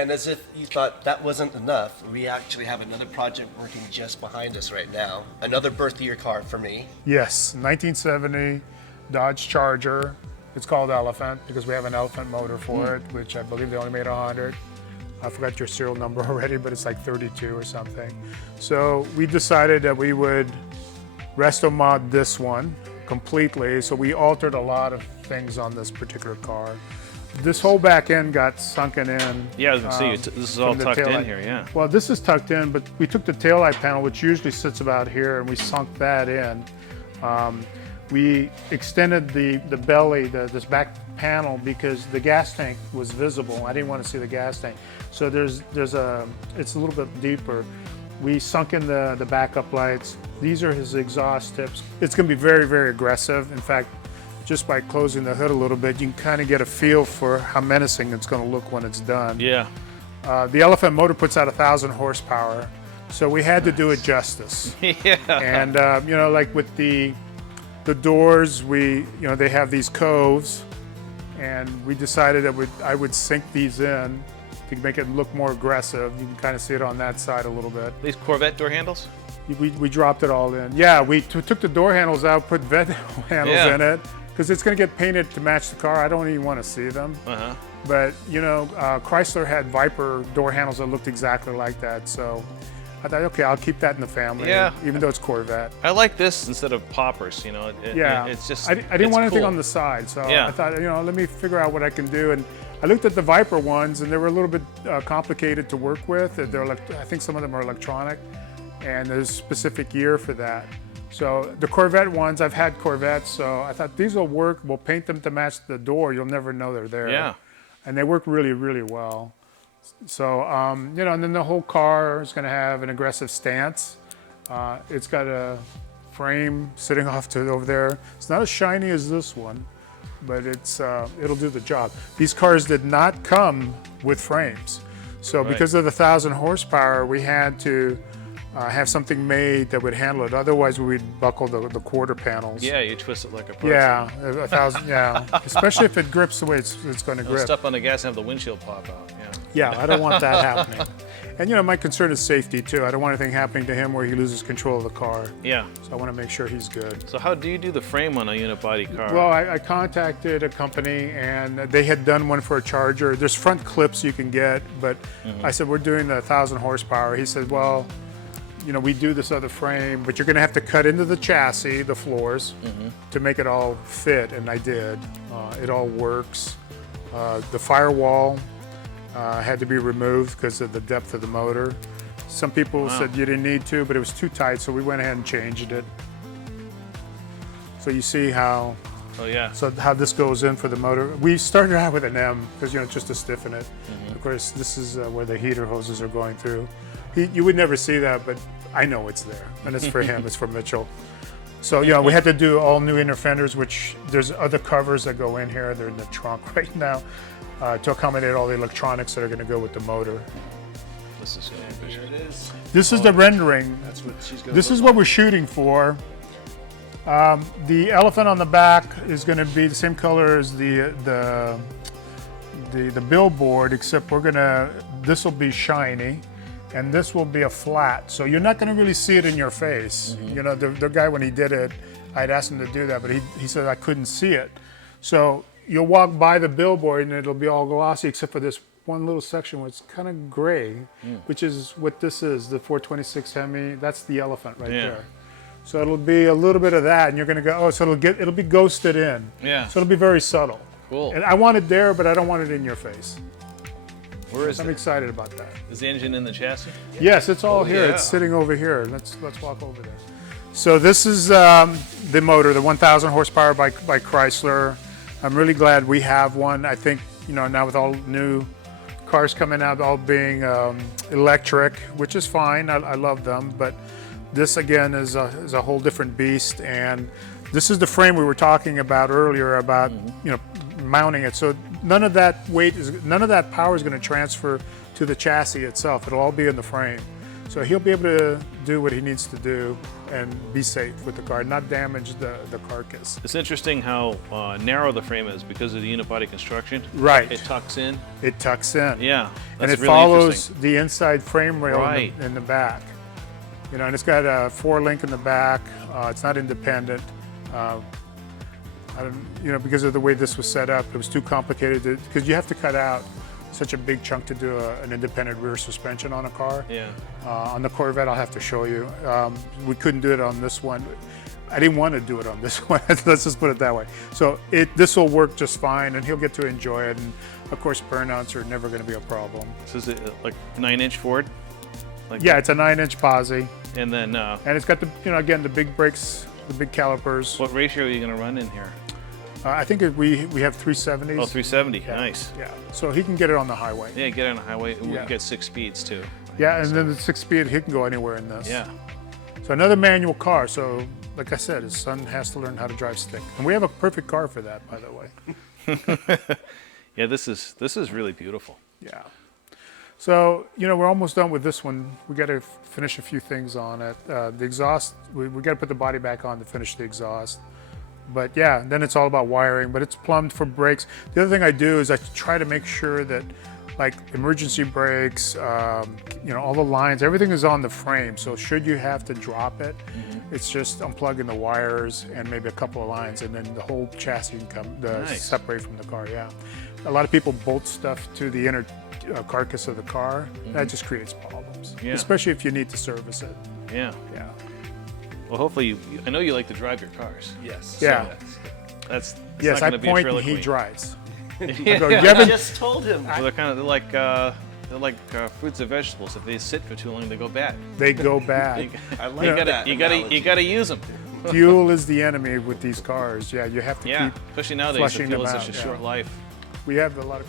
And as if you thought that wasn't enough, we actually have another project working just behind us right now. Another birth year car for me. Yes, 1970 Dodge Charger. It's called Hellaphant because we have an Elephant motor for it, which I believe they only made 100. I forgot your serial number already, but it's like 32 or something. So we decided that we would resto mod this one completely. So we altered a lot of things on this particular car. This whole back end got sunken in. Yeah, I was gonna see, this is all tucked in here, yeah. Well, this is tucked in, but we took the taillight panel, which usually sits about here, and we sunk that in. We extended the belly, this back panel, because the gas tank was visible. I didn't want to see the gas tank. So it's a little bit deeper. We sunk in the backup lights. These are his exhaust tips. It's gonna be very, very aggressive. In fact, just by closing the hood a little bit, you can kind of get a feel for how menacing it's gonna look when it's done. Yeah. The Elephant motor puts out 1,000 horsepower. So we had to do it justice. Yeah. And you know, like with the doors, they have these coves, and we decided that I would sink these in to make it look more aggressive. You can kind of see it on that side a little bit. These Corvette door handles? We dropped it all in. Yeah, we took the door handles out, put Vet handles in it, because it's going to get painted to match the car. I don't even want to see them. But you know, Chrysler had Viper door handles that looked exactly like that, so I thought, okay, I'll keep that in the family, even though it's Corvette. I like this instead of poppers, you know. It's just, I didn't want anything on the side, so I thought, you know, let me figure out what I can do. And I looked at the Viper ones, and they were a little bit complicated to work with. They're I think some of them are electronic, and there's a specific year for that. So the Corvette ones, I've had Corvettes, so I thought these will work. We'll paint them to match the door. You'll never know they're there. Yeah. And they work really, really well. So, you know, and then the whole car is going to have an aggressive stance. It's got a frame sitting off to over there. It's not as shiny as this one, but it'll do the job. These cars did not come with frames. So because of the 1,000 horsepower, we had to have something made that would handle it. Otherwise, we'd buckle the quarter panels. Yeah, you twist it like a person. Yeah, 1,000. Yeah, especially if it grips the way it's going to grip. Step on the gas and have the windshield pop out. Yeah, I don't want that happening. And you know, my concern is safety too. I don't want anything happening to him where he loses control of the car. Yeah. So I want to make sure he's good. So how do you do the frame on a unibody car? Well, I contacted a company, and they had done one for a Charger. There's front clips you can get, but I said, we're doing the 1,000 horsepower. He said, well, you know, we do this other frame, but you're going to have to cut into the chassis, the floors, to make it all fit, and I did. It all works. The firewall had to be removed because of the depth of the motor. Some people said you didn't need to, but it was too tight, so we went ahead and changed it. So you see how how this goes in for the motor. We started out with an M because, you know, just to stiffen it. Of course, this is where the heater hoses are going through. You would never see that, but I know it's there, and it's for him. It's for Mitchell. So yeah, we had to do all new inner fenders, which there's other covers that go in here. They're in the trunk right now to accommodate all the electronics that are going to go with the motor. This is Here it is. This is the rendering. That's what she's going. This is what we're shooting for. The Elephant on the back is going to be the same color as the billboard, except this will be shiny, and this will be a flat. So you're not going to really see it in your face. You know, the guy, when he did it, I'd asked him to do that, but he said I couldn't see it. So you'll walk by the billboard and it'll be all glossy except for this one little section where it's kind of gray, which is what this is, the 426 Hemi. That's the Elephant right there. So it'll be a little bit of that, and you're going to go, oh, so it'll be ghosted in. Yeah. So it'll be very subtle. Cool. And I want it there, but I don't want it in your face. Where is I'm excited about that. Is the engine in the chassis? Yes, it's all here. Yeah. It's sitting over here. Let's walk over there. So this is the motor, the 1,000 horsepower by Chrysler. I'm really glad we have one. I think, you know, now with all new cars coming out, all being electric, which is fine. I love them, but this again is a whole different beast. And this is the frame we were talking about earlier about you know, mounting it. So none of that weight none of that power is going to transfer to the chassis itself. It'll all be in the frame. So he'll be able to do what he needs to do and be safe with the car, not damage the carcass. It's interesting how narrow the frame is because of the unibody construction. Right. It tucks in. It tucks in. Yeah. And That's it really follows interesting. the inside frame rail Right. in the back. You know, and it's got a 4-link in the back. It's not independent. Because of the way this was set up, it was too complicated because you have to cut out such a big chunk to do an independent rear suspension on a car. Yeah. On the Corvette, I'll have to show you. We couldn't do it on this one. I didn't want to do it on this one. Let's just put it that way. So this will work just fine, and he'll get to enjoy it. And of course, burnouts are never going to be a problem. So is it like 9-inch Ford? Like Yeah, it's a 9-inch posi, And then and it's got the again the big brakes, the big calipers. what ratio are you going to run in here? I think we have 370s. Oh, 370. Yeah. Nice. Yeah, so he can get it on the highway. Yeah, get it on the highway. We Yeah. get 6 speeds too. Yeah, and then the 6-speed, he can go anywhere in this. Yeah. So another manual car. So like I said, his son has to learn how to drive stick, and we have a perfect car for that, by the way. Yeah, this is really beautiful. Yeah. So, we're almost done with this one. We got to finish a few things on it. The exhaust, we got to put the body back on to finish the exhaust. But yeah, then it's all about wiring, but it's plumbed for brakes. The other thing I do is I try to make sure that like emergency brakes, all the lines, everything is on the frame. So should you have to drop it, it's just unplugging the wires and maybe a couple of lines, and then the whole chassis can Nice. separate from the car, yeah. A lot of people bolt stuff to the inner carcass of the car. That just creates problems, Yeah. especially if you need to service it. Yeah. Yeah. Well, hopefully, I know you like to drive your cars. Yes. Yeah. That's Yes, not I going to be a point trailer and he queen. drives. I Yeah. go, "You I haven't-" just told him. Well, they're like fruits and vegetables. If they sit for too long, they go bad. They go bad. I like that You analogy. gotta use them. Fuel is the enemy with these cars. Yeah, you have to Yeah, keep especially nowadays. The flushing fuel them has such out, a yeah. short life. We have a lot of